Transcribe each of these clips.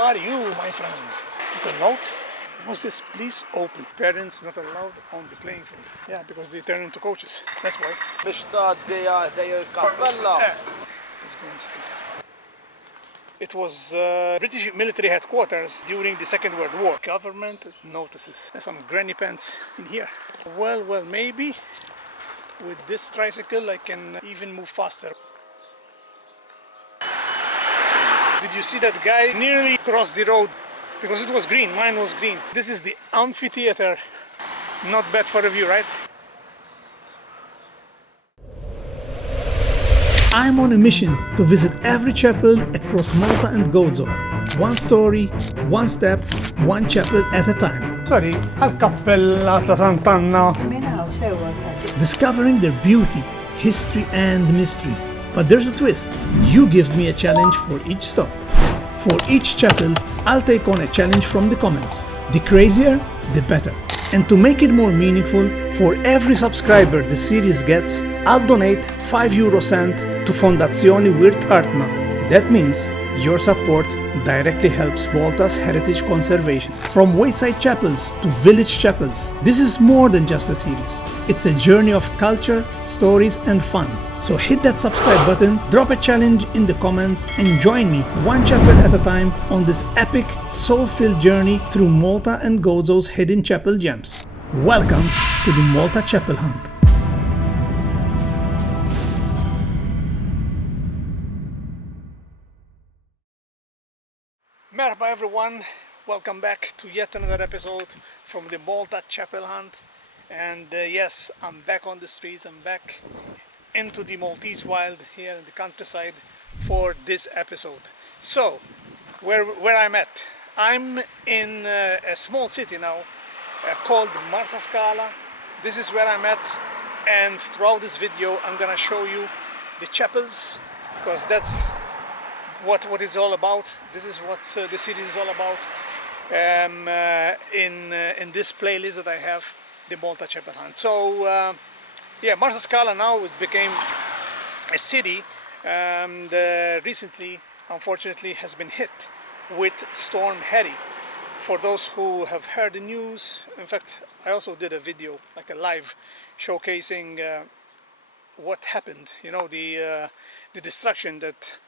are you, my friend? It's a note. What's this? Please open. Parents not allowed on the playing field. Yeah, because they turn into coaches. That's why. Let's go inside. It was British military headquarters during the Second World War. Government notices. There's some granny pants in here. Well, maybe with this tricycle I can even move faster. Did you see that guy nearly crossed the road? Because it was green, mine was green. This is the amphitheater. Not bad for a view, right? I'm on a mission to visit every chapel across Malta and Gozo. One story, one step, one chapel at a time. Sorry, al-Cappella ta' Sant'Annin. Discovering their beauty, history and mystery. But there's a twist. You give me a challenge for each stop. For each chapel, I'll take on a challenge from the comments. The crazier, the better. And to make it more meaningful, for every subscriber the series gets, I'll donate 5 euro cent to Fondazione Wirt Artma. That means your support directly helps Malta's heritage conservation. From wayside chapels to village chapels, this is more than just a series. It's a journey of culture, stories and fun. So hit that subscribe button, drop a challenge in the comments and join me one chapel at a time on this epic, soul-filled journey through Malta and Gozo's hidden chapel gems. Welcome to the Malta Chapel Hunt. Merhaba everyone, welcome back to yet another episode from the Malta Chapel Hunt. And yes, I'm back on the streets, I'm back into the Maltese wild here in the countryside for this episode. So, where I'm at? I'm in a small city now called Marsaskala. This is where I'm at, and throughout this video I'm gonna show you the chapels, because that's what it's all about. This is what the series is all about. In this playlist that I have, the Malta Chapel Hunt. So yeah, Marsaskala now it became a city recently, unfortunately, has been hit with Storm Harry. For those who have heard the news, in fact, I also did a video, like a live, showcasing what happened. You know, the destruction that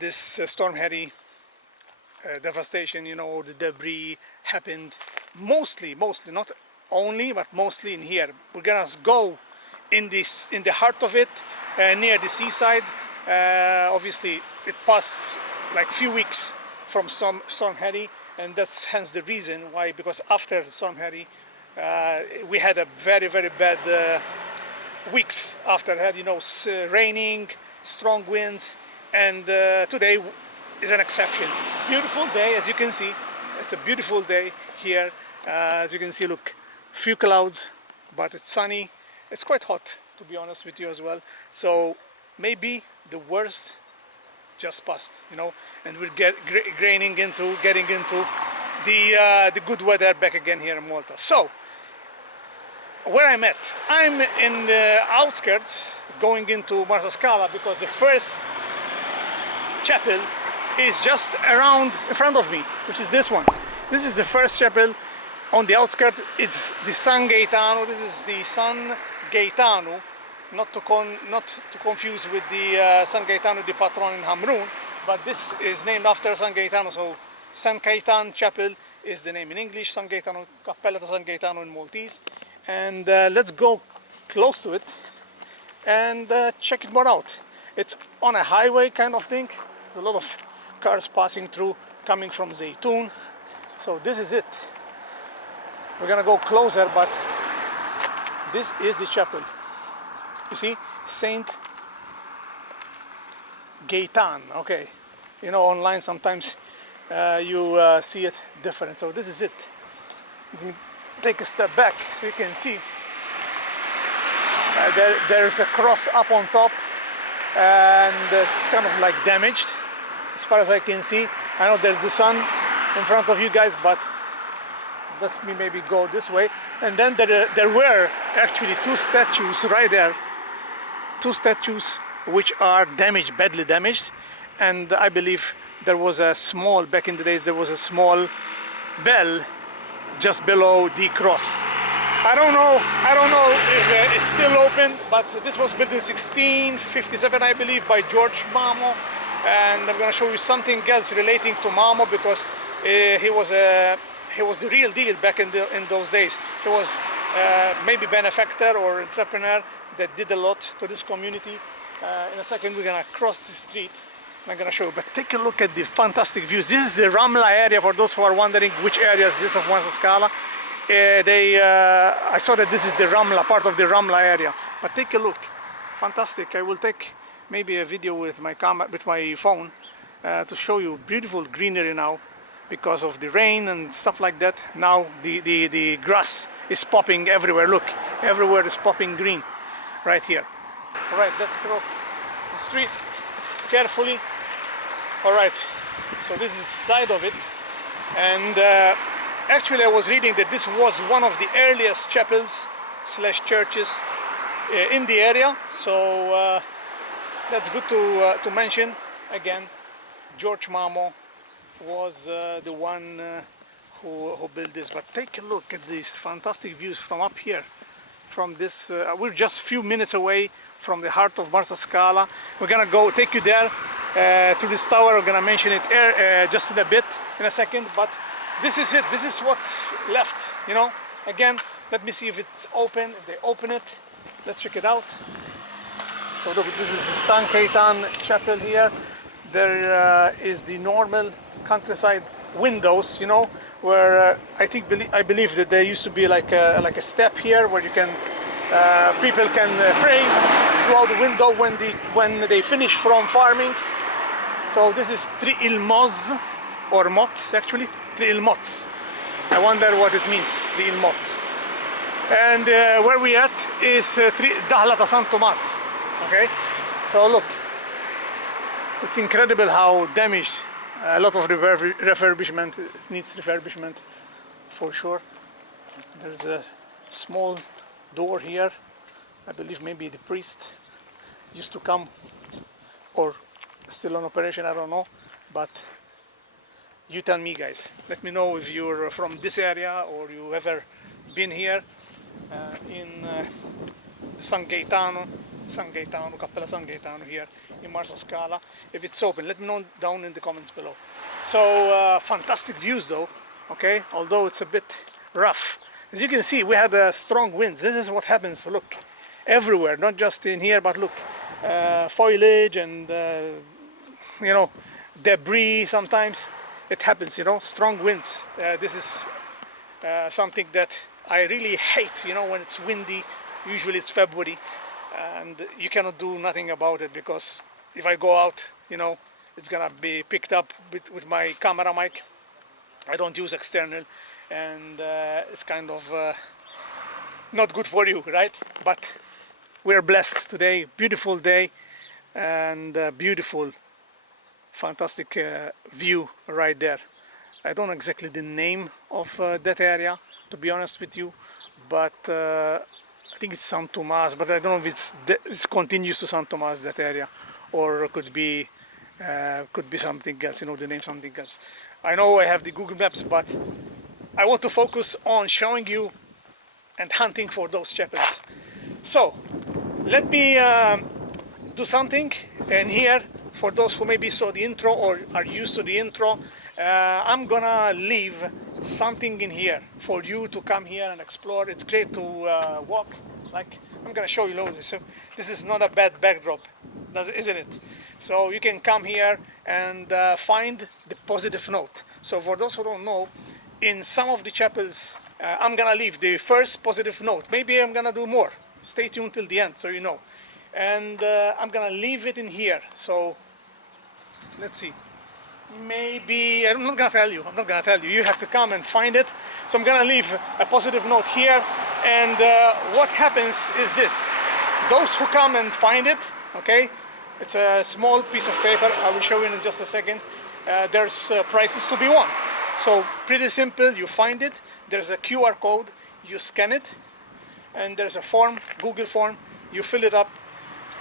this Storm Harry devastation, you know, the debris happened mostly, not only, but mostly in here. We're gonna go in the heart of it, near the seaside. Obviously, it passed like few weeks from Storm Harry, and that's hence the reason why. Because after Storm Harry, we had a very bad weeks after that. You know, raining, strong winds, and today is an exception. Beautiful day, as you can see. It's a beautiful day here. As you can see, look. Few clouds, but it's sunny. It's quite hot, to be honest with you as well. So maybe the worst just passed, you know, and we're getting into the good weather back again here in Malta. So where I'm at, I'm in the outskirts going into Marsaskala, because the first chapel is just around in front of me, which is this one. This is the first chapel. On the outskirts, it's the Saint Gaetan. This is the Saint Gaetan, not to confuse with the Saint Gaetan, the patron in Hamrun, but this is named after Saint Gaetan. So Saint Gaetan Chapel is the name in English, Saint Gaetan, Cappella ta' Saint Gaetan in Maltese. And let's go close to it and check it more out. It's on a highway kind of thing. There's a lot of cars passing through, coming from Zaytun. So this is it. We're gonna go closer, but this is the chapel. You see, Saint Gaetan. Okay, you know, online sometimes you see it different. So this is it. Let me take a step back so you can see. There's a cross up on top, and it's kind of like damaged, as far as I can see. I know there's the sun in front of you guys, but let me maybe go this way. And then there were actually two statues right there. Two statues which are damaged, badly damaged. And I believe there was a small, back in the days, there was a small bell just below the cross. I don't know if it's still open, but this was built in 1657, I believe, by George Mamo. And I'm gonna show you something else relating to Mamo, because he was the real deal back in those days. He was maybe benefactor or entrepreneur that did a lot to this community. In a second we're gonna cross the street. I'm gonna show you, but take a look at the fantastic views. This is the Ramla area, for those who are wondering which area is this of Marsaskala. I saw that this is the Ramla, part of the Ramla area. But take a look, fantastic. I will take maybe a video with my camera, with my phone, to show you beautiful greenery now, because of the rain and stuff like that. Now the grass is popping everywhere. Look, everywhere is popping green, right here. All right, let's cross the street carefully. All right, so this is the side of it, and actually I was reading that this was one of the earliest chapels / churches in the area, so that's good to mention. Again, George Mamo was the one who built this. But take a look at these fantastic views from up here, from this we're just a few minutes away from the heart of Marsaskala. We're gonna go take you there to this tower. We're gonna mention it just in a bit, in a second, but this is it. This is what's left, you know. Again, let me see if it's open. If they open it, let's check it out. So look, this is the Saint Gaetan chapel here. There is the normal countryside windows, you know, where I believe that there used to be like a step here where you can people can pray throughout the window when they finish from farming. So this is Tri il Moz, or Mots actually, Tri il Mots. I wonder what it means, Tri il Mots. And where we at is Dahlata San Tomas. Okay, so look, it's incredible how damaged. A lot of refurbishment, it needs refurbishment for sure. There's a small door here. I believe maybe the priest used to come, or still on operation, I don't know. But you tell me, guys. Let me know if you're from this area or you ever been here in Saint Gaetan, Cappella Saint Gaetan here in Marsaskala. If it's open, let me know down in the comments below. So fantastic views though, okay, although it's a bit rough. As you can see, we had strong winds. This is what happens, look, everywhere, not just in here, but look, foliage and you know, debris. Sometimes it happens, you know, strong winds. This is something that I really hate, you know, when it's windy. Usually it's February and you cannot do nothing about it, because if I go out, you know, it's gonna be picked up with my camera mic. I don't use external, and it's kind of not good for you, right? But we're blessed today, beautiful day, and beautiful, fantastic view right there. I don't know exactly the name of that area, to be honest with you, but I think it's San Tomas, but I don't know if it's continues to San Tomas, that area, or could be something else, you know, the name something else. I know I have the Google Maps, but I want to focus on showing you and hunting for those chapels. So let me do something, and here, for those who maybe saw the intro or are used to the intro, I'm gonna leave something in here for you to come here and explore. It's great to walk. Like, I'm gonna show you, so this is not a bad backdrop, isn't it? So you can come here and find the positive note. So for those who don't know, in some of the chapels, I'm gonna leave the first positive note. Maybe I'm gonna do more. Stay tuned till the end, so you know. And I'm gonna leave it in here. So let's see. Maybe I'm not gonna tell you. You have to come and find it. So I'm gonna leave a positive note here. And what happens is this: those who come and find it, okay, it's a small piece of paper. I will show you in just a second. There's prizes to be won. So pretty simple. You find it. There's a QR code. You scan it, and there's a form, Google form. You fill it up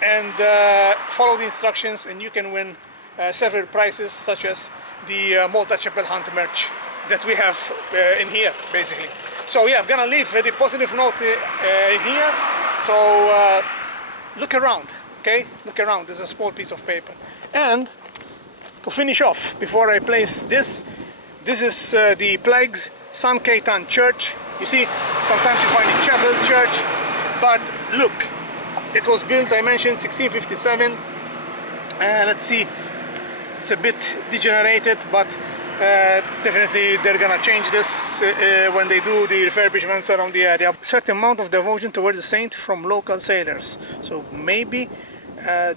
and follow the instructions, and you can win several prizes, such as the Malta Chapel Hunt merch that we have in here, basically. So yeah, I'm gonna leave the positive note in here. So look around, okay? Look around. There's a small piece of paper. And to finish off, before I place this, this is the Plagues Saint Gaetan Church. You see, sometimes you find a chapel, church, but look, it was built, I mentioned, 1657. Let's see, it's a bit degenerated, but definitely they're gonna change this when they do the refurbishments around the area. Certain amount of devotion towards the saint from local sailors. So maybe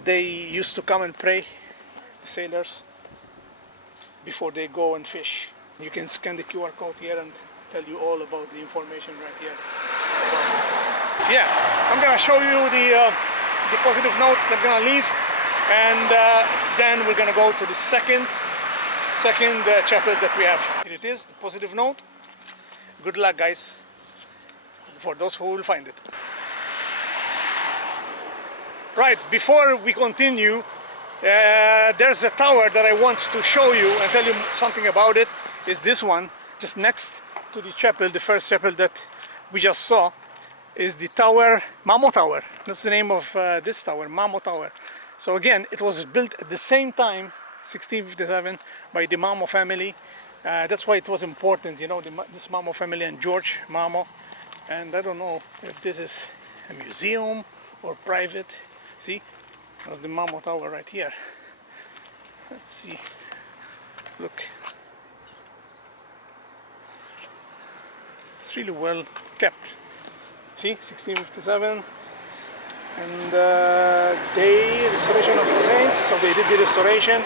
they used to come and pray, the sailors, before they go and fish. You can scan the QR code here and tell you all about the information right here about this. Yeah, I'm gonna show you the positive note that I'm gonna leave, and then we're gonna go to the second chapel that we have. Here it is, the positive note. Good luck, guys, for those who will find it. Right, before we continue, there's a tower that I want to show you and tell you something about it. Is this one, just next to the chapel, the first chapel that we just saw, is the tower, Mamo Tower. That's the name of this tower, Mamo Tower. So again, it was built at the same time, 1657, by the Mamo family. That's why it was important, you know, this Mamo family and George Mamo. And I don't know if this is a museum or private. See, that's the Mamo Tower right here. Let's see. Look. It's really well kept. See, 1657. And the restoration of the saints. So they did the restoration.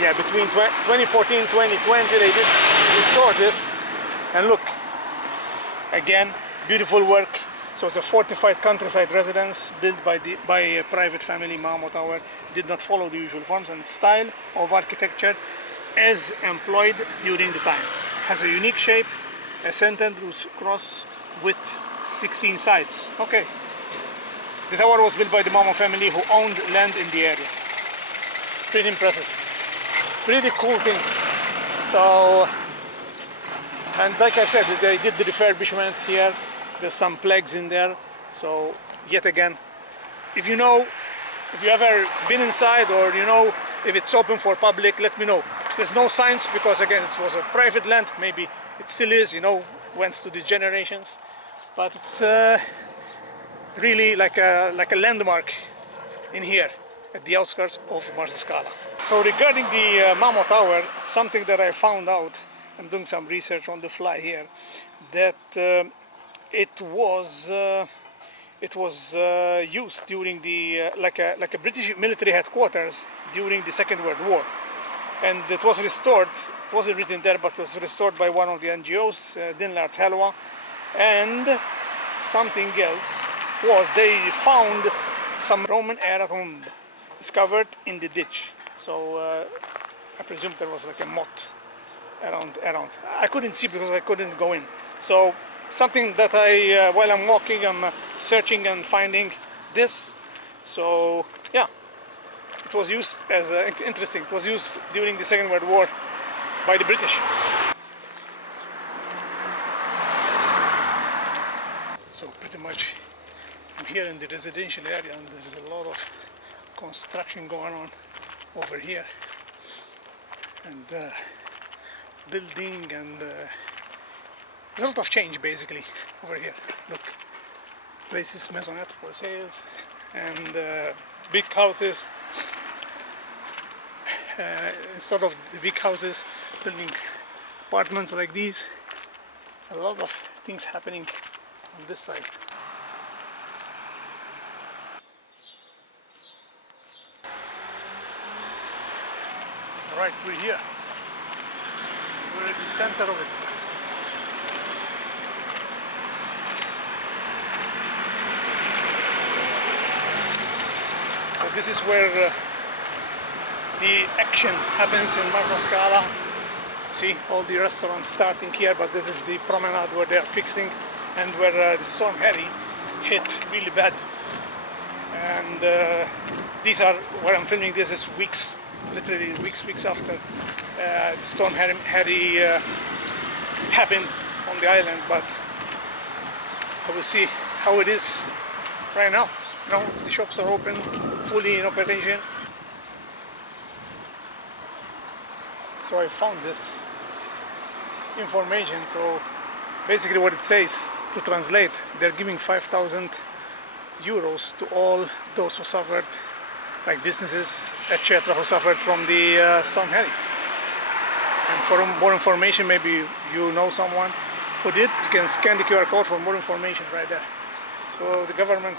Yeah, between 2014 and 2020 they did restore this. And look, again, beautiful work. So it's a fortified countryside residence built by a private family, Mamo Tower. Did not follow the usual forms and style of architecture as employed during the time. It has a unique shape, a St. Andrew's cross with 16 sides. Okay. The tower was built by the Mamo family, who owned land in the area. Pretty impressive. Pretty cool thing. So, and like I said, they did the refurbishment here. There's some plagues in there. So yet again, if you ever been inside, or you know if it's open for public, let me know. There's no signs because again it was a private land. Maybe it still is, you know, went to the generations, but it's really like a landmark in here at the outskirts of Marsaskala. So regarding the Mamo Tower, something that I found out, I'm doing some research on the fly here, that it was used during the like a British military headquarters during the Second World War, and it was restored. It wasn't written there, but it was restored by one of the NGOs, Dinlar Helwa. And something else was they found some Roman era tomb discovered in the ditch. So I presume there was like a moat around. I couldn't see because I couldn't go in. So something that I, while I'm walking, I'm searching and finding this. So yeah, it was used as interesting. It was used during the Second World War by the British. So pretty much I'm here in the residential area, and there's a lot of construction going on over here, and building, and there's a lot of change basically over here. Look, places, maisonette for sales, and big houses. Instead of the big houses, building apartments like these. A lot of things happening on this side. Right, we're here. We're at the center of it. So this is where the action happens in Marsaskala. See, all the restaurants starting here, but this is the promenade where they are fixing, and where the storm Harry hit really bad. and these are where I'm filming. This is weeks, literally weeks after the storm Harry happened on the island. But I will see how it is right now. You know, the shops are open, fully in operation. So I found this information. So basically what it says, to translate, they're giving 5,000 euros to all those who suffered, like businesses, etc., who suffered from the storm Harry. And for more information, maybe you know someone who did, you can scan the QR code for more information right there. So the government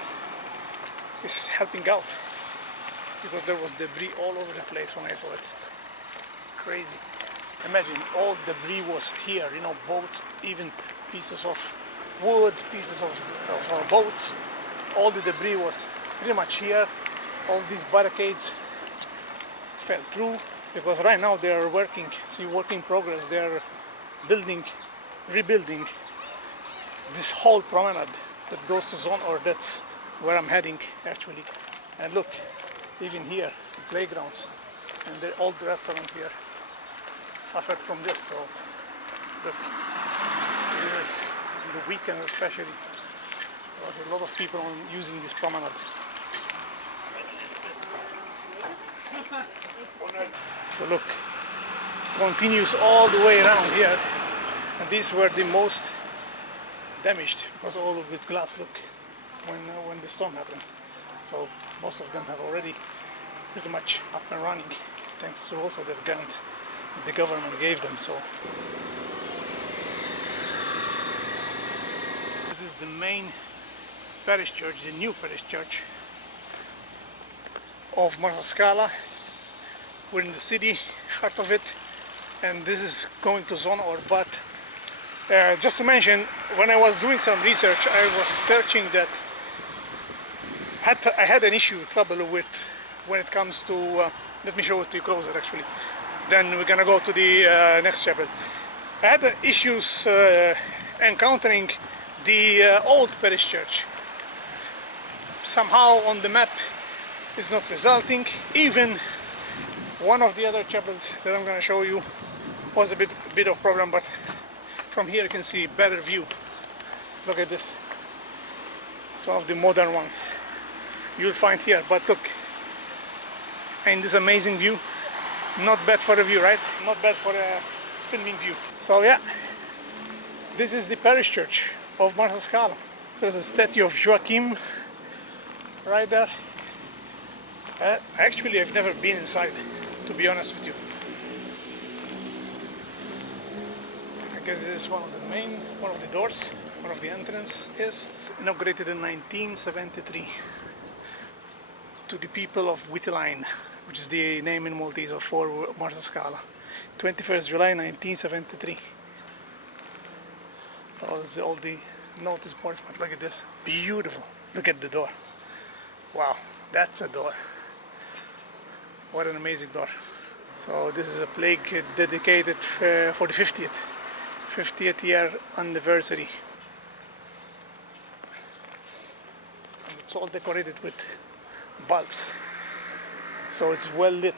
is helping out, because there was debris all over the place when I saw it. Crazy. Imagine, all debris was here, you know, boats, even pieces of wood, pieces of boats. All the debris was pretty much here. All these barricades fell through, because right now they are working, see, work in progress. They are building, rebuilding this whole promenade that goes to zone, or that's where I'm heading actually. And look, even here, the playgrounds and all the restaurants here suffered from this. So look, this is the weekends especially. There's a lot of people using this promenade. So look, continues all the way around here, and these were the most damaged, because all with glass. Look, when the storm happened. So most of them have already pretty much up and running, thanks to also that grant the government gave them. So this is the main parish church, the new parish church of Marsaskala. We're in the city, heart of it, and this is going to zone or but. Just to mention, when I was doing some research, I was searching that I had an trouble with when it comes to, let me show it to you closer actually, then we're gonna go to the next chapel. I had issues encountering the old parish church. Somehow on the map is not resulting. Even one of the other chapels that I'm gonna show you was a bit of problem, but from here you can see better view. Look at this. It's one of the modern ones you'll find here. But look, and this amazing view. Not bad for a view, right? Not bad for a filming view. So yeah, this is the parish church of Marsaskala. There's a statue of Joachim right there. Actually, I've never been inside, to be honest with you. I guess this is one of the doors, one of the entrances. Inaugurated in 1973 to the people of Wittelein, which is the name in Maltese for Marsaskala. 21st July 1973. So this is all the notice boards, but look at this. Beautiful. Look at the door. Wow, that's a door. What an amazing door. So this is a plaque dedicated for the 50th year anniversary. And it's all decorated with bulbs. So it's well lit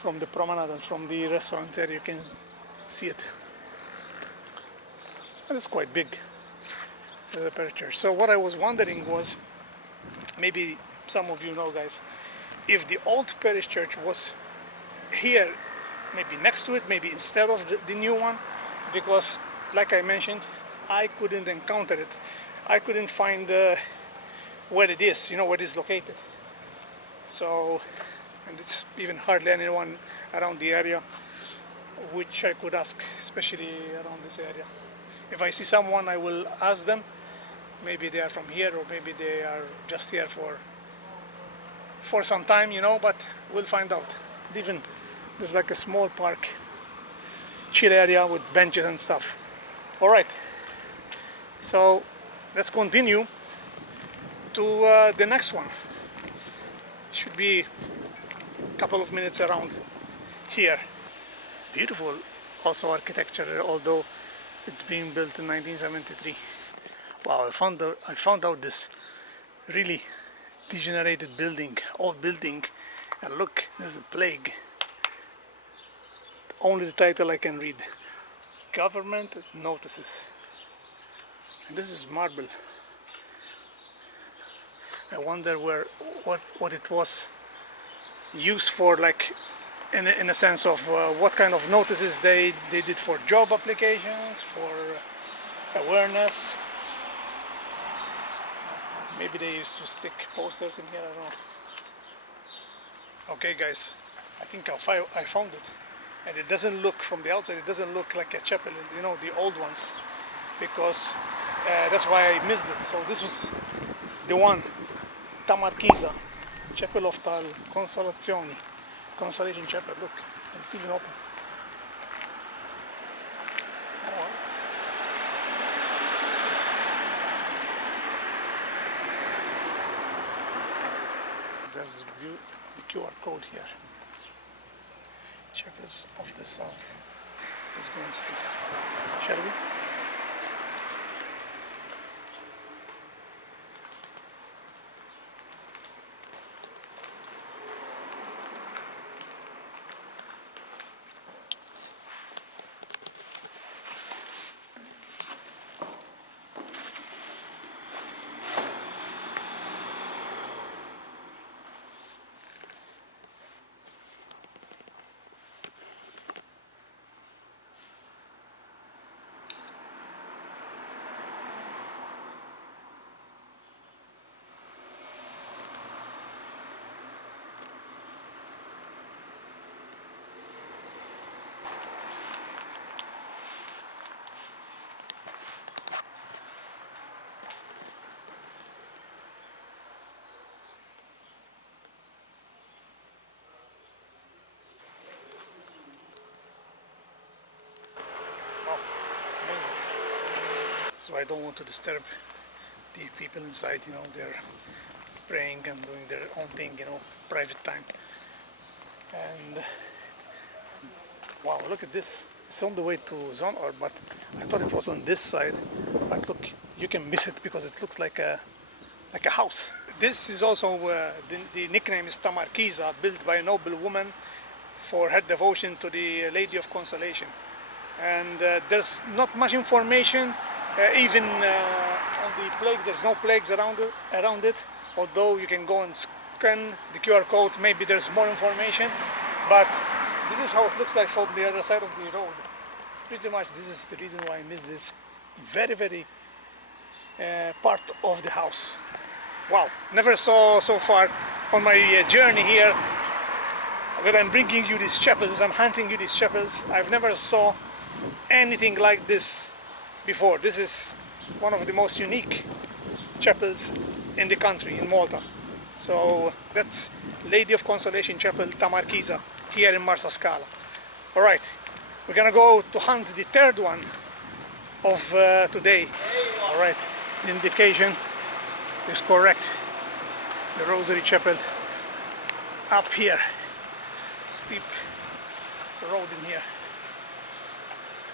from the promenade and from the restaurants area. You can see it. And it's quite big, the parish church. So what I was wondering was, maybe some of you know, guys, if the old parish church was here, maybe next to it, maybe instead of the new one, because like I mentioned, I couldn't encounter it. I couldn't find where it is, you know, where it is located. So, and it's even hardly anyone around the area which I could ask, especially around this area. If I see someone, I will ask them. Maybe they are from here, or maybe they are just here for some time, you know, but we'll find out. Even there's like a small park, chill area with benches and stuff. All right, so let's continue to the next one. Should be a couple of minutes around here. Beautiful also architecture, although it's being built in 1973. Wow, I found out this really degenerated building, old building, and look, there's a plague. Only the title I can read. Government notices. And this is marble. I wonder what it was used for, like in a sense of what kind of notices they did for job applications, for awareness. Maybe they used to stick posters in here, I don't know. Okay guys, I think I found it. And it doesn't look, from the outside, it doesn't look like a chapel, you know, the old ones. Because that's why I missed it. So this was the one, Tamarchisa, Chapel of Tal Consolazioni, Consolation Chapel. Look, it's even open. Oh. There's the QR code here. Chapels of the South. Let's go inside, shall we? So I don't want to disturb the people inside, you know, they're praying and doing their own thing, you know, private time. And wow, look at this. It's on the way to Zonor, but I thought it was on this side. But look, you can miss it because it looks like a house. This is also the nickname is Tamarchisa, built by a noble woman for her devotion to the Lady of Consolation. And there's not much information. Even on the plague, there's no plagues around it. Although you can go and scan the QR code, maybe there's more information. But this is how it looks like from the other side of the road. Pretty much this is the reason why I missed this very, very part of the house. Wow, never saw so far on my journey here that I'm bringing you these chapels, I'm hunting you these chapels. I've never saw anything like this before. This is one of the most unique chapels in the country, in Malta. So that's Lady of Consolation Chapel, Tamarchisa, here in Marsaskala. All right, we're gonna go to hunt the third one of today. All right, the indication is correct. The Rosary Chapel up here, steep road in here.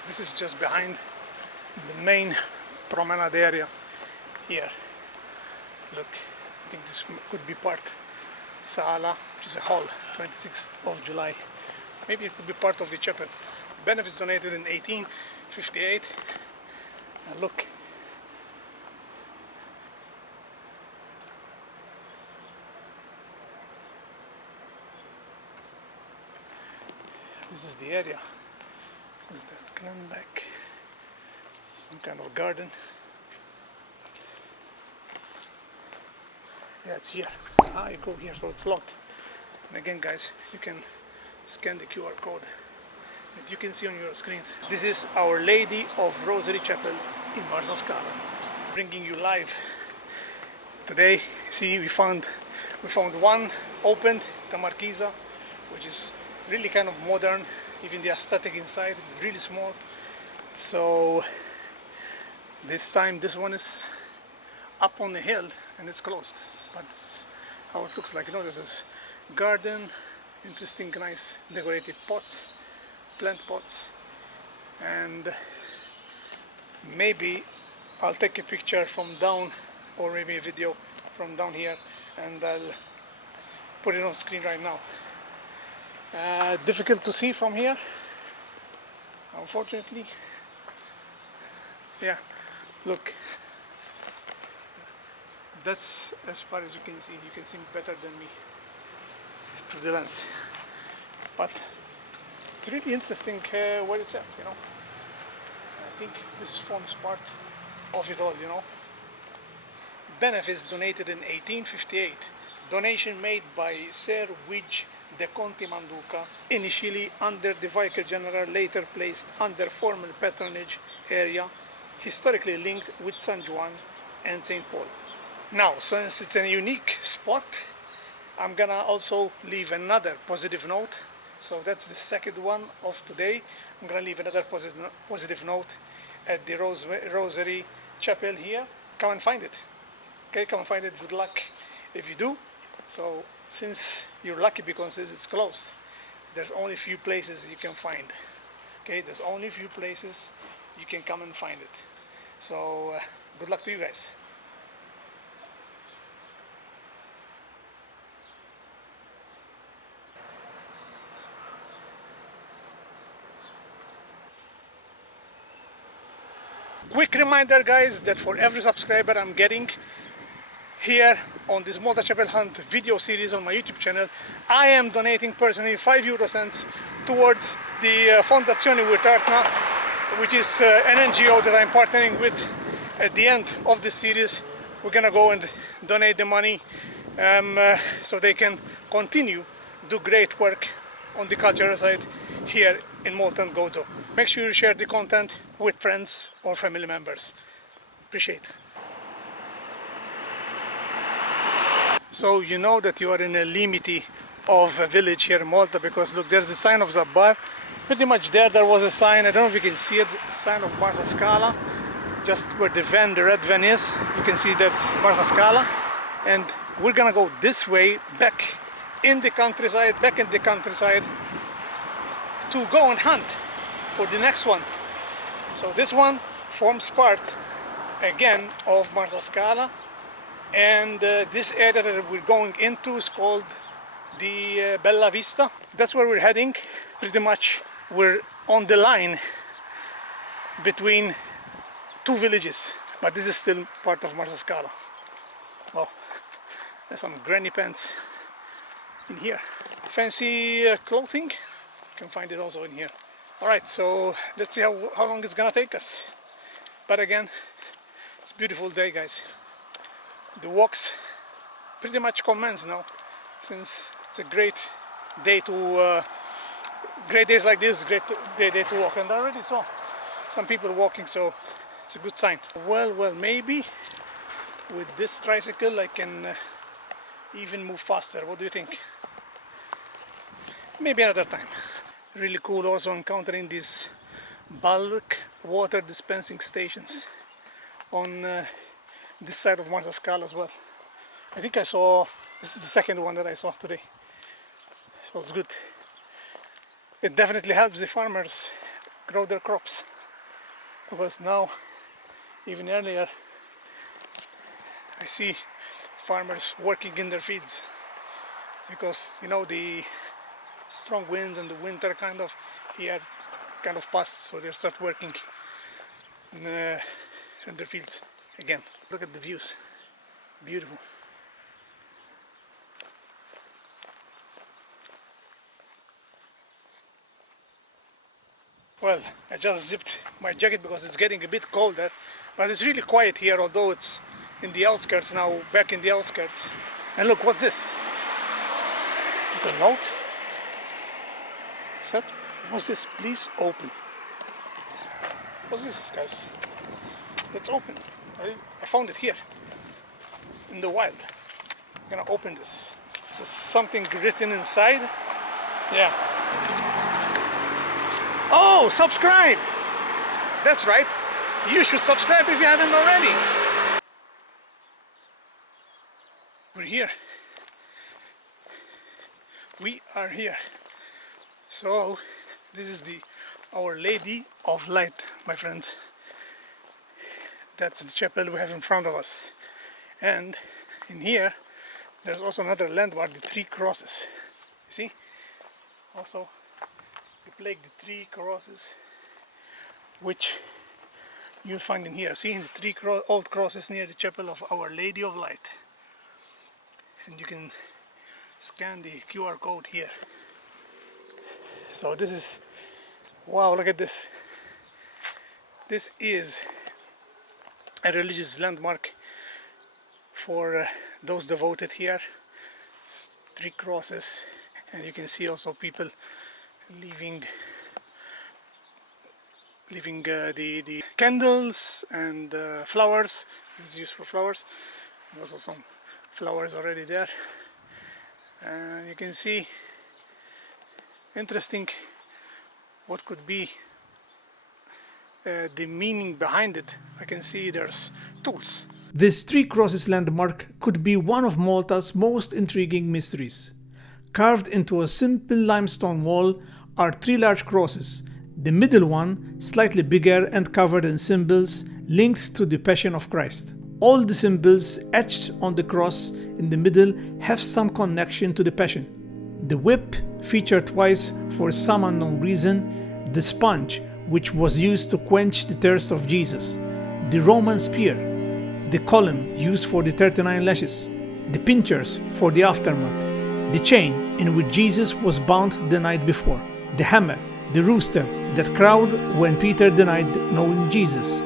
This is just behind the main promenade area here. Look, I think this could be part Sala, which is a hall, 26th of July. Maybe it could be part of the chapel. Benefits donated in 1858. And look, this is the area. This is that clan back. Some kind of garden. Yeah, it's here. Ah, you go here, so it's locked. And again, guys, you can scan the QR code that you can see on your screens. This is Our Lady of Rosary Chapel in Marsaskala, bringing you live. Today, see, we found one opened, Tamarchisa, which is really kind of modern. Even the aesthetic inside is really small. So this time this one is up on the hill and it's closed. But this is how it looks like. You know, there's this garden, interesting, nice decorated pots, plant pots, and maybe I'll take a picture from down, or maybe a video from down here, and I'll put it on screen right now. Difficult to see from here, unfortunately. Yeah, look, that's as far as you can see. You can see better than me through the lens, but it's really interesting where it's at, you know. I think this forms part of it all, you know. Benefice donated in 1858. Donation made by Sir Widge de Conti Manduca, initially under the Vicar General, later placed under formal patronage area, historically linked with San Juan and St. Paul. Now, since it's a unique spot, I'm gonna also leave another positive note. So that's the second one of today. I'm gonna leave another positive note at the Rosary Chapel here. Come and find it. Okay, come and find it. Good luck if you do. So since you're lucky because it's closed, there's only a few places you can find. Okay, there's only a few places you can come and find it. So good luck to you guys. Quick reminder, guys, that for every subscriber I'm getting here on this Malta Chapel Hunt video series on my YouTube channel, I am donating personally 5 euro cents towards the Fondazione Wittartna, which is an NGO that I'm partnering with. At the end of this series, we're gonna go and donate the money so they can continue do great work on the cultural side here in Malta and Gozo. Make sure you share the content with friends or family members. Appreciate it. So you know that you are in a limite of a village here in Malta, because look, there's the sign of Zabbar. Pretty much there was a sign, I don't know if you can see it, the sign of Marsaskala, just where the red van is. You can see that's Marsaskala. And we're gonna go this way, back in the countryside, to go and hunt for the next one. So this one forms part again of Marsaskala, and this area that we're going into is called the Bella Vista. That's where we're heading. Pretty much we're on the line between two villages, but this is still part of Marsaskala. Wow, there's some granny pants in here. Fancy clothing, you can find it also in here. Alright, so let's see how long it's gonna take us. But again, it's a beautiful day, guys. The walks pretty much commence now, since it's a great day to great days like this, great day to walk. And I already saw some people walking, so it's a good sign. Well, maybe with this tricycle I can even move faster. What do you think? Maybe another time. Really cool also encountering these bulk water dispensing stations on this side of Marsaskala as well. I think I saw, this is the second one that I saw today, so it's good. It definitely helps the farmers grow their crops, because now, even earlier, I see farmers working in their fields, because you know the strong winds and the winter kind of here kind of passed, so they start working in their fields again. Look at the views, beautiful. Well, I just zipped my jacket because it's getting a bit colder, but it's really quiet here, although it's in the outskirts now, back in the outskirts. And look, what's this? It's a note. Set. What's this? Please open. What's this, guys? Let's open. I found it here in the wild. I'm gonna open this. There's something written inside. Yeah. Oh, subscribe! That's right. You should subscribe if you haven't already. We're here. We are here. So this is the Our Lady of Light, my friends. That's the chapel we have in front of us. And in here there's also another landmark, the three crosses. You see? Also the plaque, the three crosses, which you'll find in here. See, the three old crosses near the chapel of Our Lady of Light. And you can scan the QR code here. So this is, wow, look at this. This is a religious landmark for those devoted here. It's three crosses, and you can see also people leaving the candles and flowers. This is used for flowers. There's also some flowers already there, and you can see, interesting, what could be the meaning behind it. I can see there's tools. This Three Crosses landmark could be one of Malta's most intriguing mysteries. Carved into a simple limestone wall are three large crosses, the middle one slightly bigger and covered in symbols linked to the Passion of Christ. All the symbols etched on the cross in the middle have some connection to the Passion. The whip featured twice for some unknown reason, the sponge, which was used to quench the thirst of Jesus, the Roman spear, the column used for the 39 lashes, the pincers for the aftermath, the chain in which Jesus was bound the night before, the hammer, the rooster that crowed when Peter denied knowing Jesus,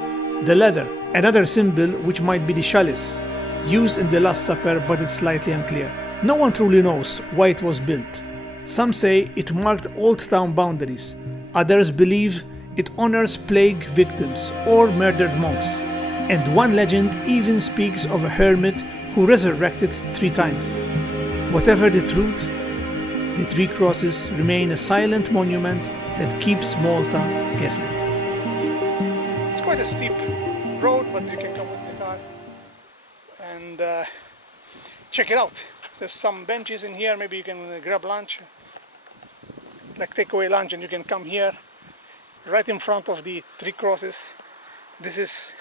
the ladder, another symbol which might be the chalice, used in the Last Supper, but it's slightly unclear. No one truly knows why it was built. Some say it marked old town boundaries, others believe it honors plague victims or murdered monks, and one legend even speaks of a hermit who resurrected 3 times. Whatever the truth, the three crosses remain a silent monument that keeps Malta guessing. It's quite a steep road, but you can come with the car and check it out. There's some benches in here, maybe you can grab lunch, like takeaway lunch, and you can come here right in front of the three crosses. This is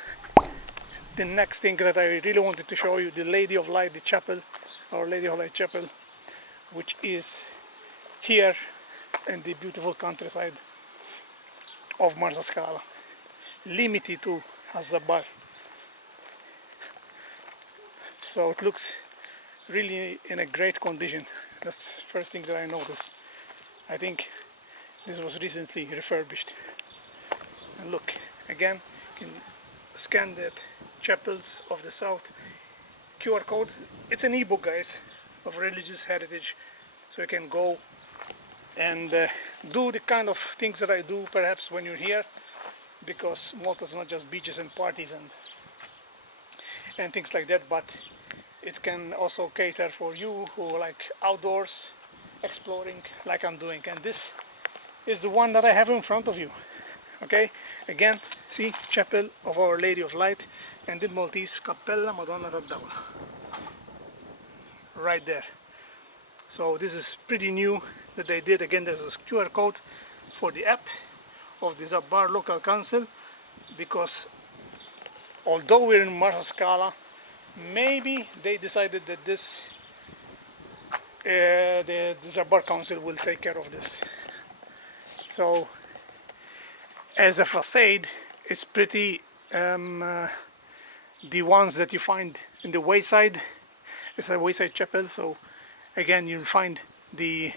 the next thing that I really wanted to show you, the Lady of Light, the chapel, Our Lady of Light chapel, which is here in the beautiful countryside of Marsaskala, limited to Azabar. So it looks really in a great condition. That's the first thing that I noticed. I think this was recently refurbished. And look, again, you can scan that Chapels of the South QR code. It's an ebook, guys, of religious heritage, so you can go and do the kind of things that I do perhaps when you're here, because Malta's not just beaches and parties and things like that, but it can also cater for you who like outdoors exploring like I'm doing. And this is the one that I have in front of you. Okay, again, see, Chapel of Our Lady of Light, and the Maltese Cappella Madonna d'Addaula right there. So this is pretty new that they did. Again, there's a QR code for the app of the Zabar local council, because although we're in Marsaskala, maybe they decided that this the Zabar council will take care of this. So as a facade, it's pretty the ones that you find in the wayside. It's a wayside chapel, so again you'll find the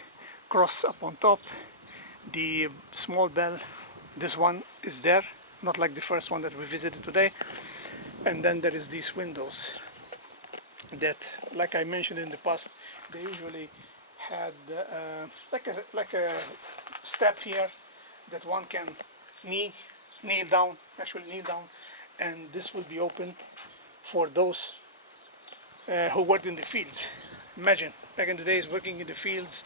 cross up on top, the small bell. This one is there, not like the first one that we visited today. And then there is these windows that, like I mentioned in the past, they usually had like a step here that one can kneel down, and this will be open for those who worked in the fields. Imagine, back in the days, working in the fields.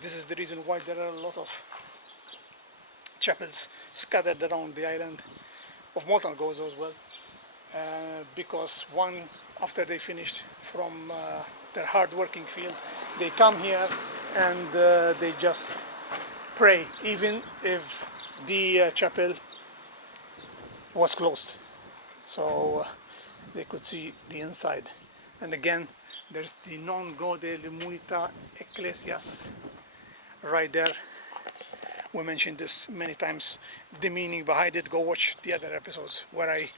This is the reason why there are a lot of chapels scattered around the island of Malta and Gozo as well, because one, after they finished from their hard working field, they come here and they just pray, even if the chapel was closed, so they could see the inside. And again, there's the non gode munita ecclesias right there. We mentioned this many times, the meaning behind it. Go watch the other episodes where I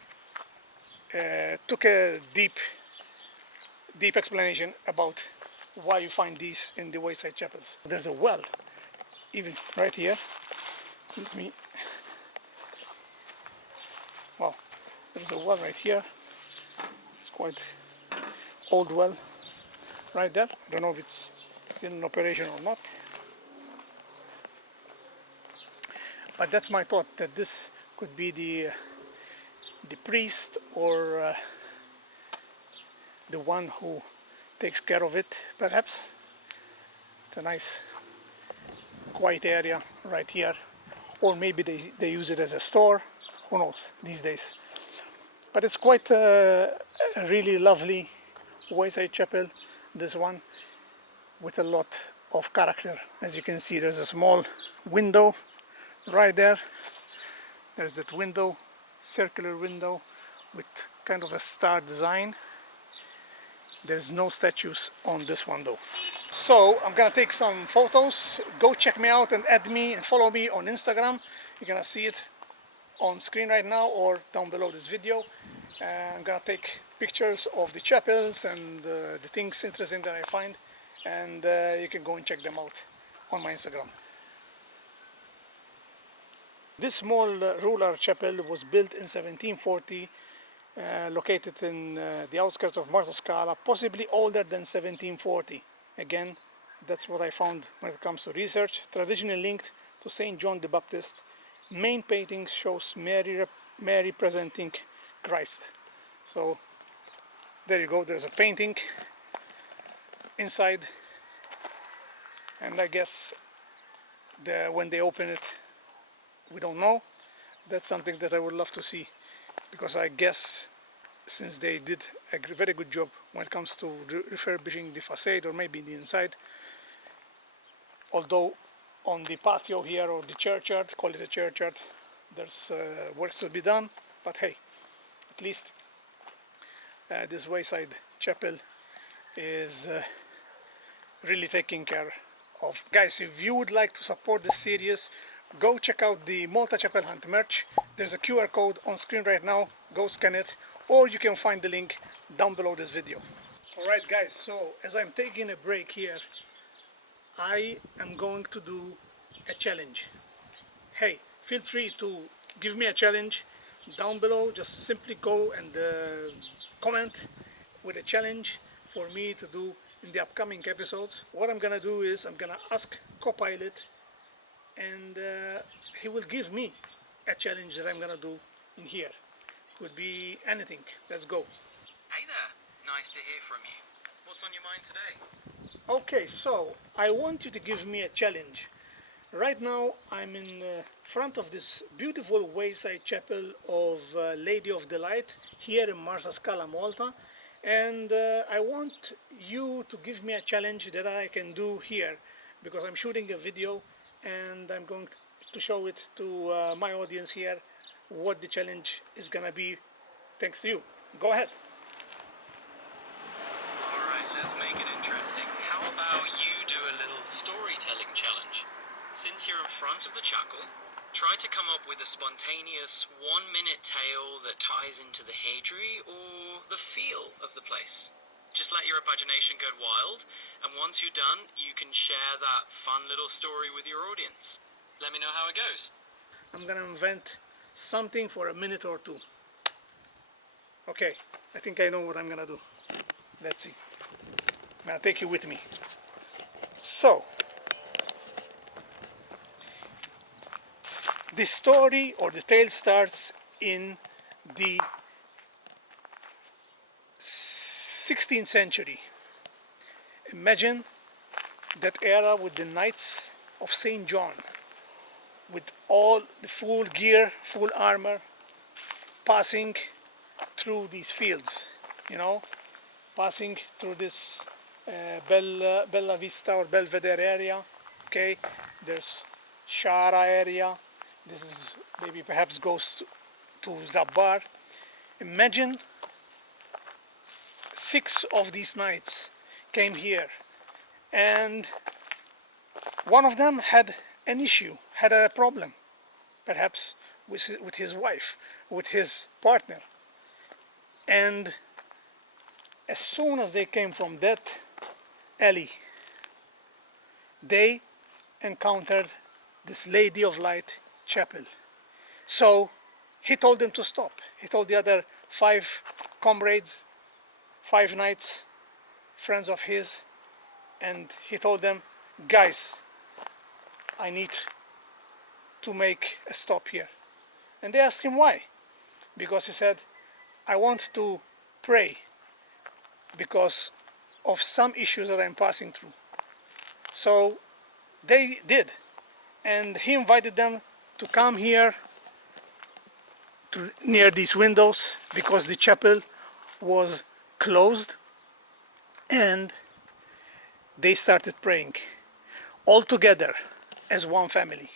took a deep explanation about why you find these in the wayside chapels. There's a well, even right here. Let me, well, there's a well right here. It's quite old well right there. I don't know if it's still in operation or not. But that's my thought, that this could be the priest or the one who takes care of it, perhaps. It's a nice quiet area right here, or maybe they use it as a store, who knows these days. But it's quite a really lovely wayside chapel, this one, with a lot of character. As you can see, there's a small window right there. There's that window, circular window with kind of a star design. There's no statues on this one though. So I'm gonna take some photos. Go check me out and add me and follow me on Instagram. You're gonna see it on screen right now or down below this video. I'm gonna take pictures of the chapels and the things interesting that I find, and you can go and check them out on my Instagram. This small rural chapel was built in 1740, located in the outskirts of Marsaskala, possibly older than 1740. Again, that's what I found when it comes to research. Traditionally linked to Saint John the Baptist. Main painting shows Mary presenting Christ. So there you go, there's a painting inside, and I guess when they open it, we don't know. That's something that I would love to see, because I guess since they did a very good job when it comes to refurbishing the facade or maybe the inside, although on the patio here or the churchyard, call it a churchyard, there's works to be done, but hey, at least this wayside chapel is really taken care of. Guys, if you would like to support this series, go check out the Malta Chapel Hunt merch. There's a QR code on screen right now. Go scan it, or you can find the link down below this video. Alright guys, so as I'm taking a break here, I am going to do a challenge. Hey, feel free to give me a challenge down below. Just simply go and comment with a challenge for me to do in the upcoming episodes. What I'm gonna do is I'm gonna ask Copilot, and he will give me a challenge that I'm gonna do in here. Could be anything. Let's go. Hey there, nice to hear from you. What's on your mind today? Okay, so I want you to give me a challenge. Right now I'm in front of this beautiful wayside chapel of Lady of the Light here in Marsaskala, Malta, and I want you to give me a challenge that I can do here, because I'm shooting a video and I'm going to show it to my audience here, what the challenge is gonna be, thanks to you. Go ahead. Alright, let's make it interesting. How about you do a little storytelling challenge? Since you're in front of the chapel, try to come up with a spontaneous 1-minute tale that ties into the history or the feel of the place. Just let your imagination go wild, and once you're done, you can share that fun little story with your audience. Let me know how it goes. I'm gonna invent something for a minute or two. Okay, I think I know what I'm gonna do. Let's see. I'm gonna take you with me. So, the story or the tale starts in the 16th century. Imagine that era with the Knights of Saint John, with all the full gear, full armor, passing through these fields, you know, passing through this Bella Vista or Belvedere area. Okay, there's Shara area. This is maybe perhaps goes to Zabbar. Imagine 6 of these knights came here, and one of them had an issue, had a problem, perhaps with his wife, with his partner. And as soon as they came from that alley, they encountered this Lady of Light chapel. So he told them to stop. He told the other 5 comrades, 5 knights, friends of his, and he told them, guys, I need to make a stop here. And they asked him why. Because he said, I want to pray because of some issues that I'm passing through. So they did, and he invited them to come here near these windows because the chapel was closed, and they started praying all together as one family.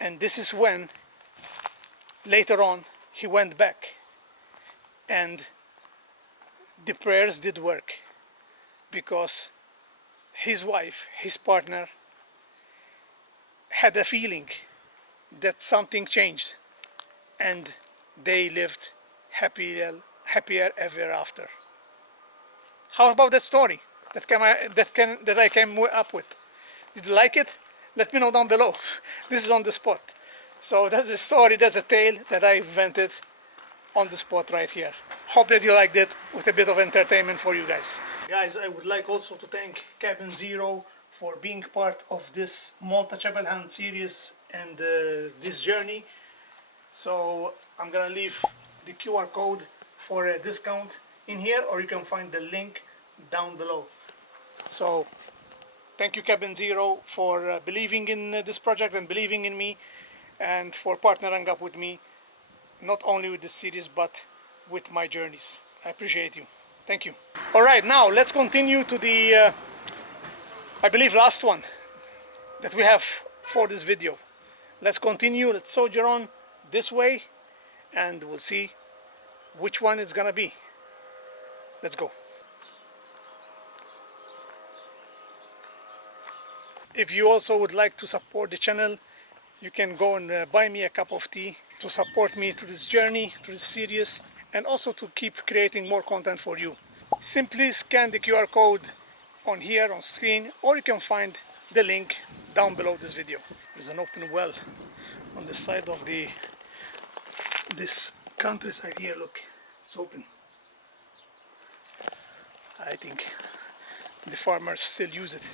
And this is when later on he went back, and the prayers did work, because his wife, his partner, had a feeling that something changed, and they lived happier ever after. How about that story that I came up with? Did you like it? Let me know down below. This is on the spot. So that's a story, that's a tale that I invented on the spot right here. Hope that you liked it, with a bit of entertainment for you guys. Guys, I would like also to thank Cabin Zero for being part of this Malta Chapel Hand series and this journey. So I'm gonna leave the QR code for a discount in here, or you can find the link down below. So thank you, Cabin Zero, for believing in this project and believing in me, and for partnering up with me, not only with this series but with my journeys. I appreciate you. Thank you. Alright, now let's continue to the I believe last one that we have for this video. Let's continue, let's soldier on this way, and we'll see which one it's gonna be. Let's go. If you also would like to support the channel, you can go and buy me a cup of tea to support me through this journey, through this series, and also to keep creating more content for you. Simply scan the QR code on here on screen, or you can find the link down below this video. There's an open well on the side of this countryside here. Look, it's open. I think the farmers still use it.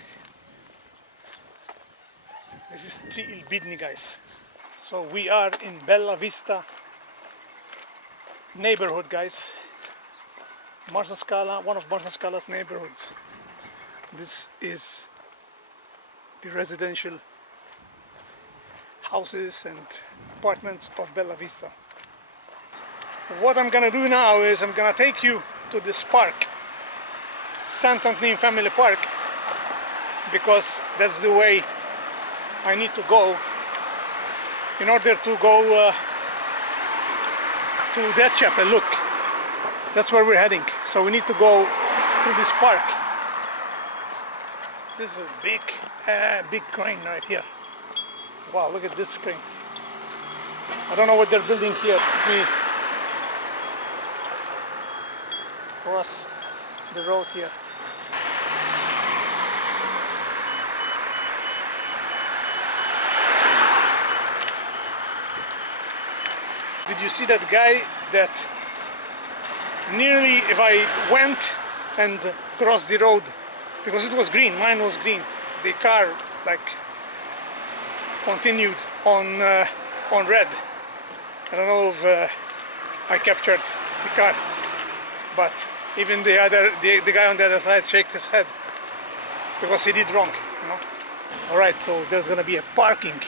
This is Tri Il Bidni, guys. So we are in Bella Vista neighborhood, guys. Marsaskala, one of Marsaskala's neighborhoods. This is the residential houses and apartments of Bella Vista. What I'm gonna do now is I'm gonna take you to this park, Sant'Antnin Family Park, because that's the way I need to go in order to go to that chapel. Look, that's where we're heading. So we need to go through this park. This is a big crane right here. Wow, look at this crane. I don't know what they're building here. Let me cross the road here. Did you see that guy that nearly, if I went and crossed the road, because it was green, mine was green, the car like continued on red. I don't know if I captured the car, but even the guy on the other side shook his head because he did wrong, you know. All right, so there's gonna be a parking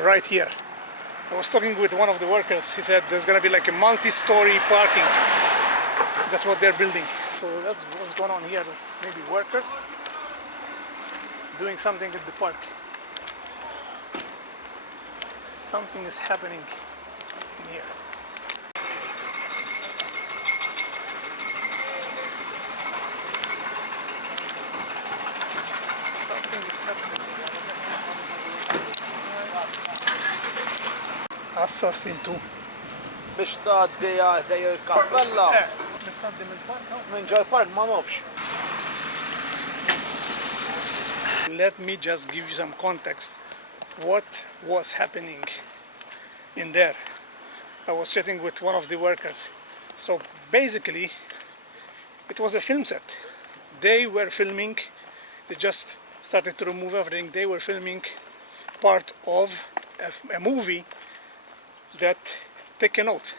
right here. I was talking with one of the workers. He said there's gonna be like a multi-story parking. That's what they're building. So that's what's going on here. There's maybe workers doing something at the park. Something is happening in here. Assassin 2. biex tgħaddi għaddej il-kappella Nissaddim il-park. minn ġol park ma nofx. Let me just give you some context. What was happening in there? I was chatting with one of the workers. So basically, it was a film set. They were filming, they just started to remove everything. They were filming part of a movie that, take a note,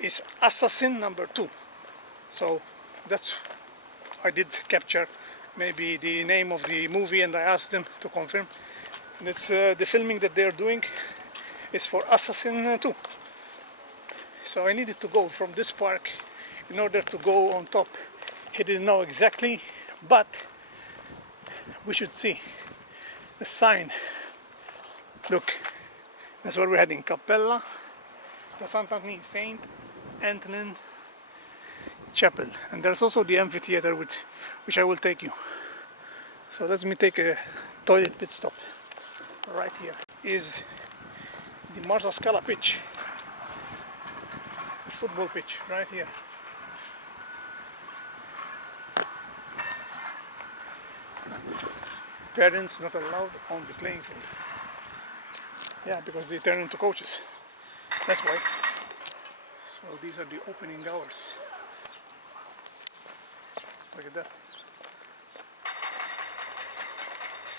is Assassin number 2. So that's, I did capture maybe the name of the movie and I asked them to confirm. And it's the filming that they're doing is for Assassin 2. So I needed to go from this park in order to go on top. He didn't know exactly, but we should see the sign. Look, that's where we're heading. Cappella, the Sant'Antnin, Saint-Antnin Chapel. And there's also the amphitheater which I will take you. So let me take a toilet pit stop. Right here is the Marsaskala pitch. The football pitch, right here. Parents not allowed on the playing field. Yeah, because they turn into coaches. That's why. So these are the opening hours. Look at that.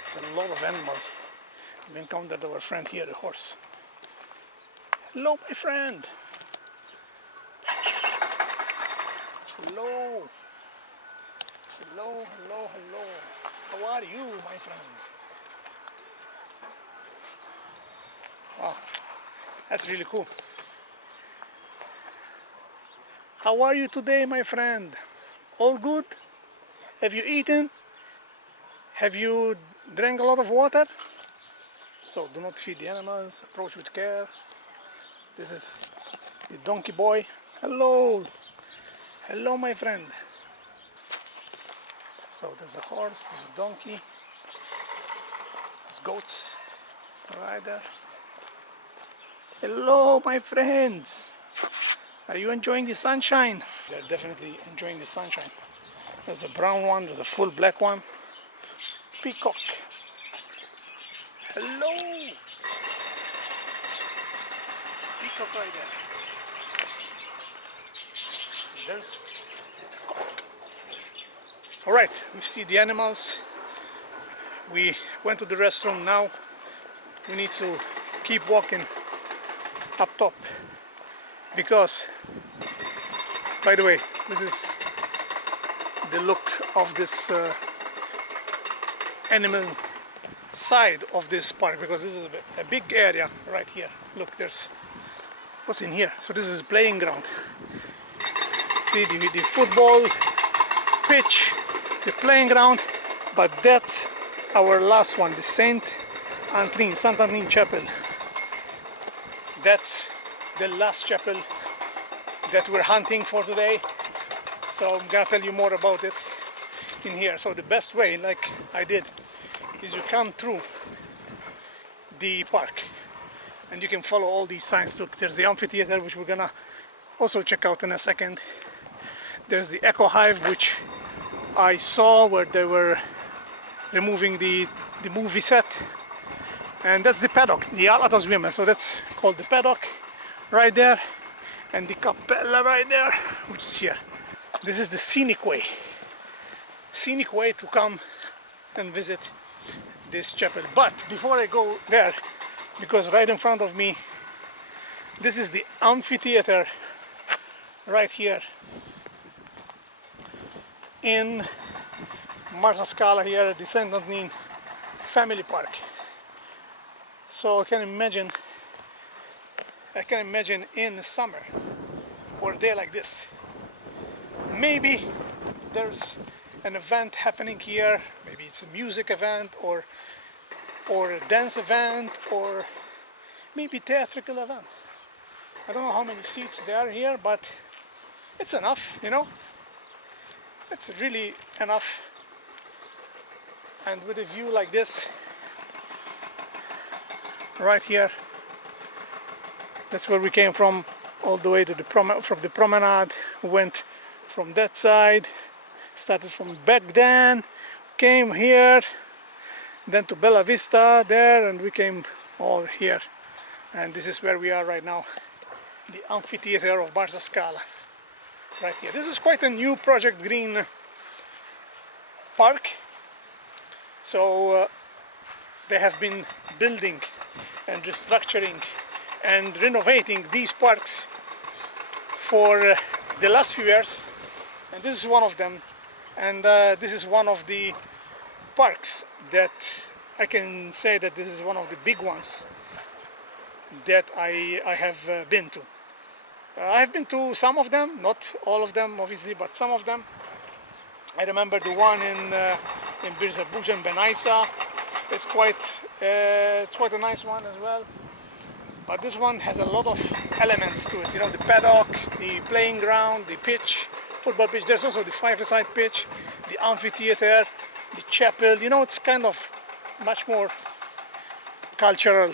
It's a lot of animals. We encountered our friend here, a horse. Hello, my friend. Hello. Hello, hello, hello. How are you, my friend? Wow, that's really cool. How are you today, my friend? All good? Have you eaten? Have you drank a lot of water? So do not feed the animals, approach with care. This is the donkey boy. Hello! Hello, my friend. So there's a horse, there's a donkey, there's goats right there. Hello, my friends. Are you enjoying the sunshine? They're definitely enjoying the sunshine. There's a brown one, there's a full black one. Peacock. Hello. It's a peacock right there. There's a cock. All right, we see the animals. We went to the restroom. Now we need to keep walking up top because, by the way, this is the look of this animal side of this park, because this is a big area right here. Look, there's what's in here. So this is playing ground. See the football pitch, the playing ground, but that's our last one, the Sant'Antnin Chapel. That's the last chapel that we're hunting for today. So I'm gonna tell you more about it in here. So the best way, like I did, is you come through the park and you can follow all these signs. Look, there's the amphitheater, which we're gonna also check out in a second. There's the echo hive, which I saw where they were removing the movie set. And that's the paddock, the Alatas women. So that's called the paddock right there. And the Cappella right there, which is here. This is the scenic way to come and visit this chapel. But before I go there, because right in front of me, this is the amphitheater right here in Marsaskala, here at the Sant'Antnin family park. So I can imagine in the summer or a day like this, maybe there's an event happening here. Maybe it's a music event or a dance event or maybe theatrical event. I don't know how many seats there are here, but it's enough, you know. It's really enough. And with a view like this right here, That's where we came from, all the way to the from the promenade. We went from that side, started from back then, came here, then to Bella Vista there, and we came all here. And this is where we are right now, the amphitheater of Marsaskala, right here. This is quite a new Project Green park. So they have been building and restructuring and renovating these parks for the last few years, and this is one of them. And this is one of the parks that I can say that this is one of the big ones that I have been to. I have been to some of them, not all of them obviously, but some of them. I remember the one in Birzabuj and Benaisa. It's quite a nice one as well. But this one has a lot of elements to it. You know, the paddock, the playing ground, the pitch, football pitch. There's also the five-a-side pitch, the amphitheater, the chapel. You know, it's kind of much more cultural,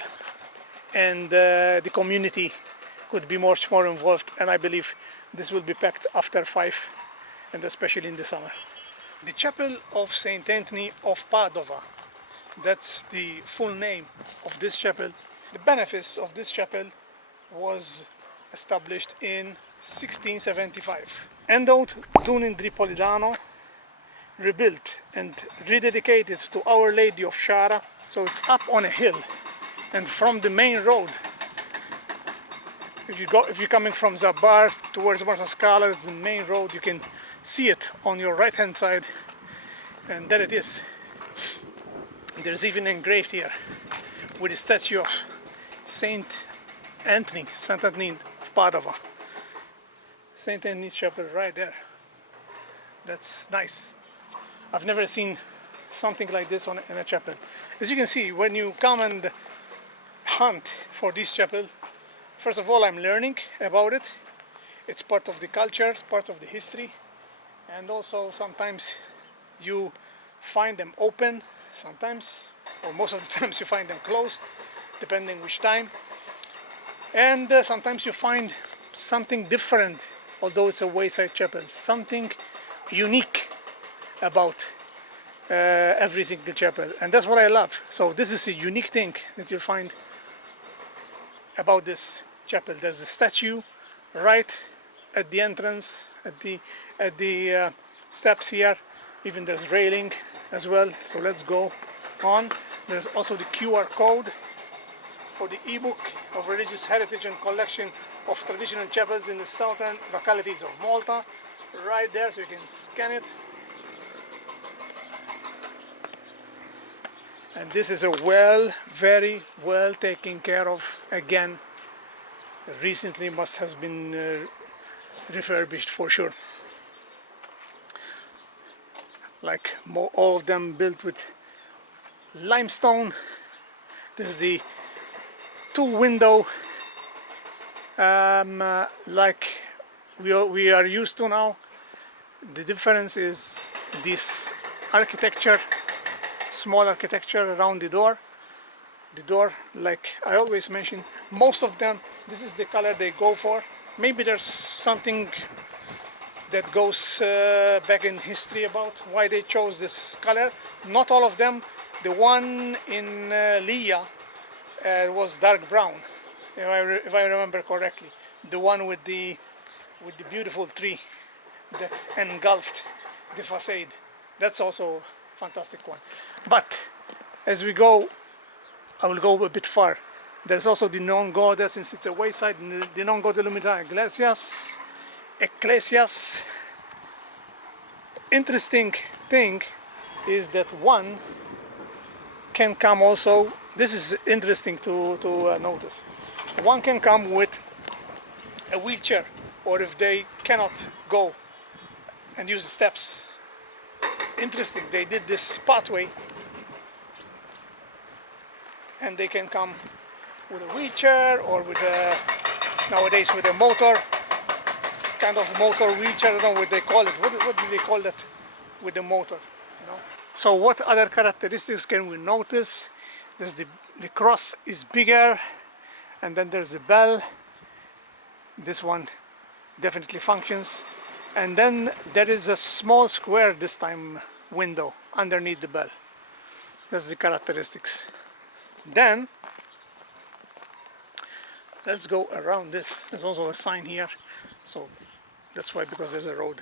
and the community could be much more involved. And I believe this will be packed after 5, and especially in the summer. The Chapel of Sant'Antnin of Padova. That's the full name of this chapel. The benefice of this chapel was established in 1675. Endowed Dunin Tripolitano, rebuilt and rededicated to Our Lady of Shara. So it's up on a hill, and from the main road, if you're coming from Zabar towards Marsaskala, it's the main road. You can see it on your right hand side, and there it is. There's even engraved here with a statue of Sant'Antnin of Padova. Sant'Antnin's chapel right there. That's nice. I've never seen something like this in a chapel. As you can see, when you come and hunt for this chapel, first of all, I'm learning about it. It's part of the culture, it's part of the history, and also sometimes you find them open, sometimes, or most of the times you find them closed, depending which time. And sometimes you find something different, although it's a wayside chapel, something unique about every single chapel, and that's what I love. So this is a unique thing that you'll find about this chapel. There's a statue right at the entrance, at the steps here. Even there's railing as well. So let's go on. There's also the QR code for the ebook of religious heritage and collection of traditional chapels in the southern localities of Malta, right there, so you can scan it. And this is a very well taken care of. Again, recently must has been refurbished for sure. Like all of them built with limestone. This is the 2-window like we are used to now. The difference is this architecture, small architecture around the door. The door, like I always mention, most of them, this is the color they go for. Maybe there's something that goes back in history about why they chose this color. Not all of them. The one in Lia was dark brown, if I remember correctly. The one with the beautiful tree that engulfed the facade. That's also a fantastic one. But as we go, I will go a bit far. There's also the non-goda, since it's a wayside, the non-goda lumita ecclesias. Interesting thing is that one can come also, this is interesting to notice, one can come with a wheelchair, or if they cannot go and use the steps. Interesting, they did this pathway and they can come with a wheelchair, or with a, nowadays with a motor, kind of motor wheelchair. I don't know what they call it. What do they call that with the motor? You know. So what other characteristics can we notice? There's the cross is bigger, and then there's the bell. This one definitely functions. And then there is a small square this time window underneath the bell. That's the characteristics. Then let's go around this. There's also a sign here, so that's why, because there's a road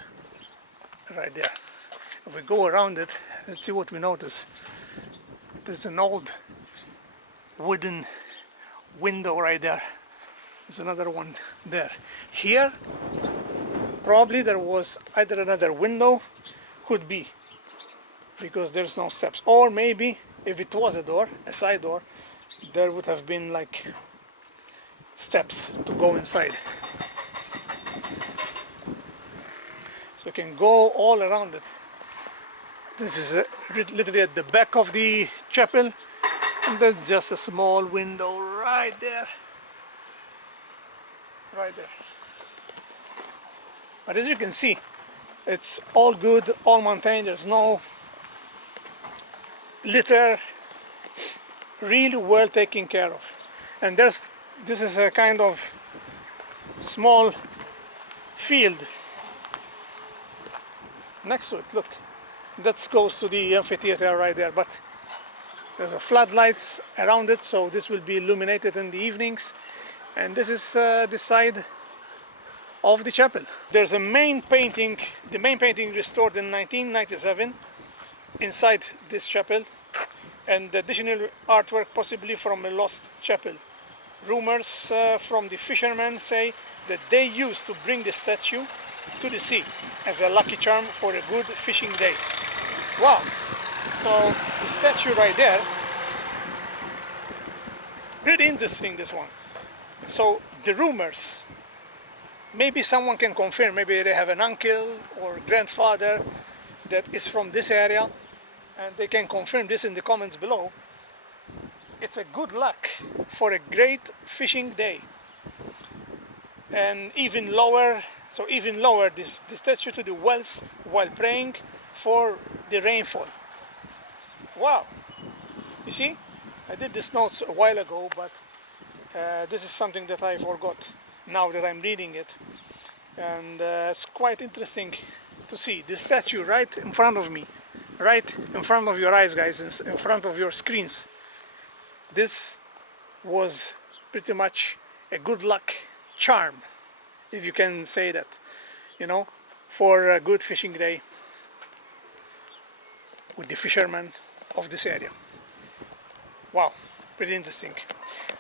right there. If we go around it, let's see what we notice. There's an old wooden window right there. There's another one there. Here, probably there was either another window, could be, because there's no steps. Or maybe if it was a door, a side door, there would have been like steps to go inside. So you can go all around it. This is literally at the back of the chapel, and there's just a small window right there. Right there. But as you can see, it's all good, all maintained. There's no litter, really well taken care of. And this is a kind of small field next to it. Look, that goes to the amphitheater right there, but there's a floodlights around it, so this will be illuminated in the evenings. And this is the side of the chapel. There's a main painting, the main painting restored in 1997 inside this chapel, and the additional artwork possibly from a lost chapel. Rumors from the fishermen say that they used to bring the statue to the sea as a lucky charm for a good fishing day. Wow! So the statue right there, pretty interesting, this one. So the rumors, maybe someone can confirm, maybe they have an uncle or grandfather that is from this area, and they can confirm this in the comments below. It's a good luck for a great fishing day. And even lower, so even lower the statue to the wells while praying for the rainfall. Wow! You see, I did this notes a while ago, but this is something that I forgot now that I'm reading it. And it's quite interesting to see the statue right in front of me, right in front of your eyes, guys, in front of your screens. This was pretty much a good luck charm, if you can say that, you know, for a good fishing day with the fishermen of this area. Wow, pretty interesting.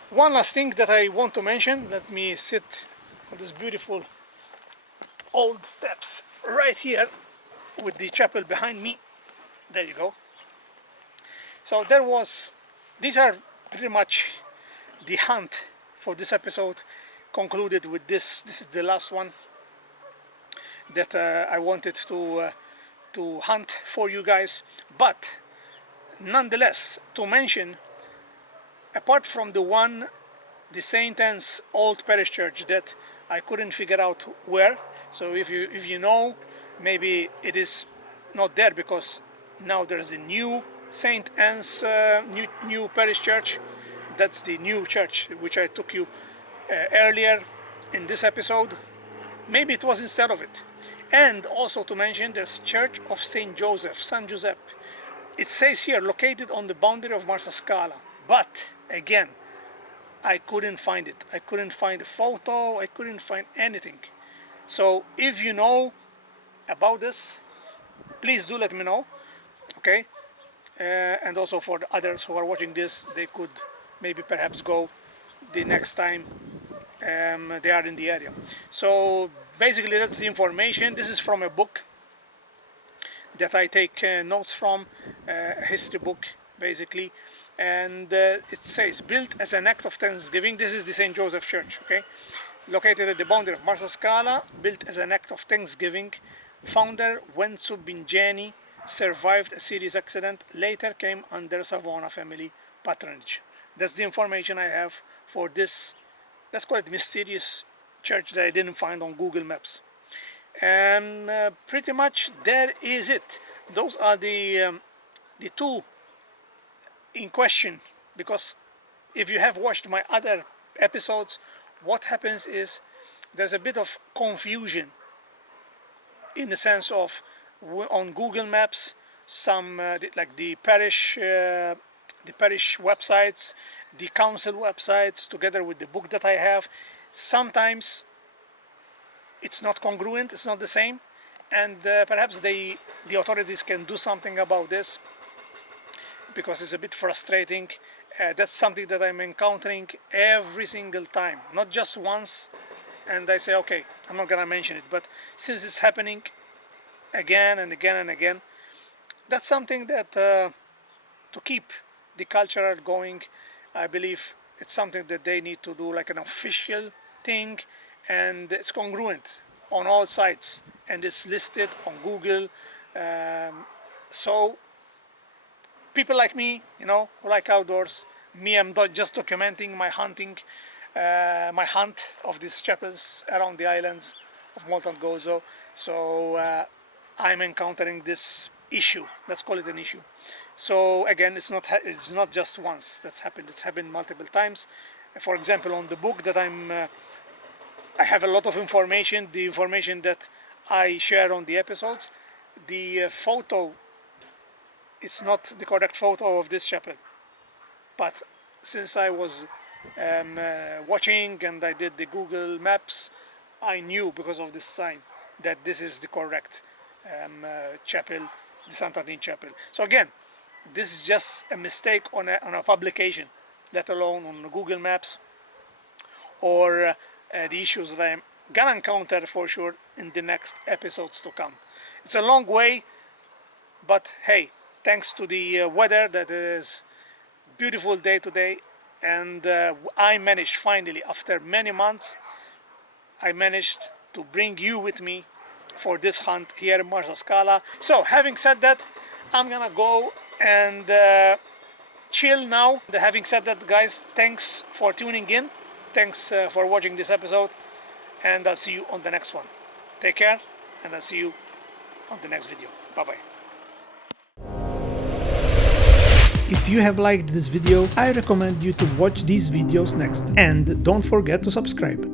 One last thing that I want to mention, let me sit on this beautiful old steps right here with the chapel behind me. There you go. So there was, these are pretty much the hunt for this episode concluded with this. This is the last one that I wanted to hunt for you guys. But nonetheless, to mention, apart from the one, the Saint-Antnin's old parish church that I couldn't figure out where. So if you know, maybe it is not there because now there's a new Saint-Antnin's new parish church. That's the new church which I took you earlier in this episode. Maybe it was instead of it. And also to mention, there's Church of Saint Joseph, San Giuseppe. It says here located on the boundary of Marsaskala. But again, I couldn't find it. I couldn't find a photo. I couldn't find anything. So if you know about this, please do let me know. Okay. And also for the others who are watching this, they could maybe perhaps go the next time they are in the area. So basically that's the information. This is from a book that I take notes from, a history book basically, and it says built as an act of thanksgiving. This is the St. Joseph Church, okay, located at the boundary of Marsaskala, built as an act of thanksgiving. Founder Wenzu Binjani survived a serious accident, later came under Savona family patronage. That's the information I have for this, let's call it mysterious church that I didn't find on Google Maps. And pretty much there is it. Those are the two in question, because if you have watched my other episodes, what happens is there's a bit of confusion in the sense of on Google Maps, some like the parish websites, the council websites, together with the book that I have, sometimes it's not congruent, it's not the same, and perhaps the authorities can do something about this, because it's a bit frustrating. That's something that I'm encountering every single time, not just once, and I say, okay, I'm not gonna mention it, but since it's happening again and again and again, that's something that to keep the culture going, I believe it's something that they need to do like an official thing, and it's congruent on all sites, and it's listed on Google. So people like me, you know, who like outdoors, me, I'm not just documenting my hunting, my hunt of these chapels around the islands of Malta and Gozo. So I'm encountering this issue. Let's call it an issue. So again, it's not just once that's happened. It's happened multiple times. For example, on the book that I have a lot of information. The information that I share on the episodes, the photo, it's not the correct photo of this chapel. But since I was watching and I did the Google Maps, I knew because of this sign that this is the correct chapel, the Sant'Antnin chapel. So again, this is just a mistake on a publication, let alone on Google Maps, or the issues that I'm gonna encounter for sure in the next episodes to come. It's a long way, but hey, thanks to the weather that is beautiful day today, and I managed finally, after many months, I managed to bring you with me for this hunt here in Marsaskala. So having said that, I'm gonna go and chill now. Having said that, guys, thanks for tuning in. Thanks for watching this episode, and I'll see you on the next one. Take care, and I'll see you on the next video. Bye-bye. If you have liked this video, I recommend you to watch these videos next, and don't forget to subscribe.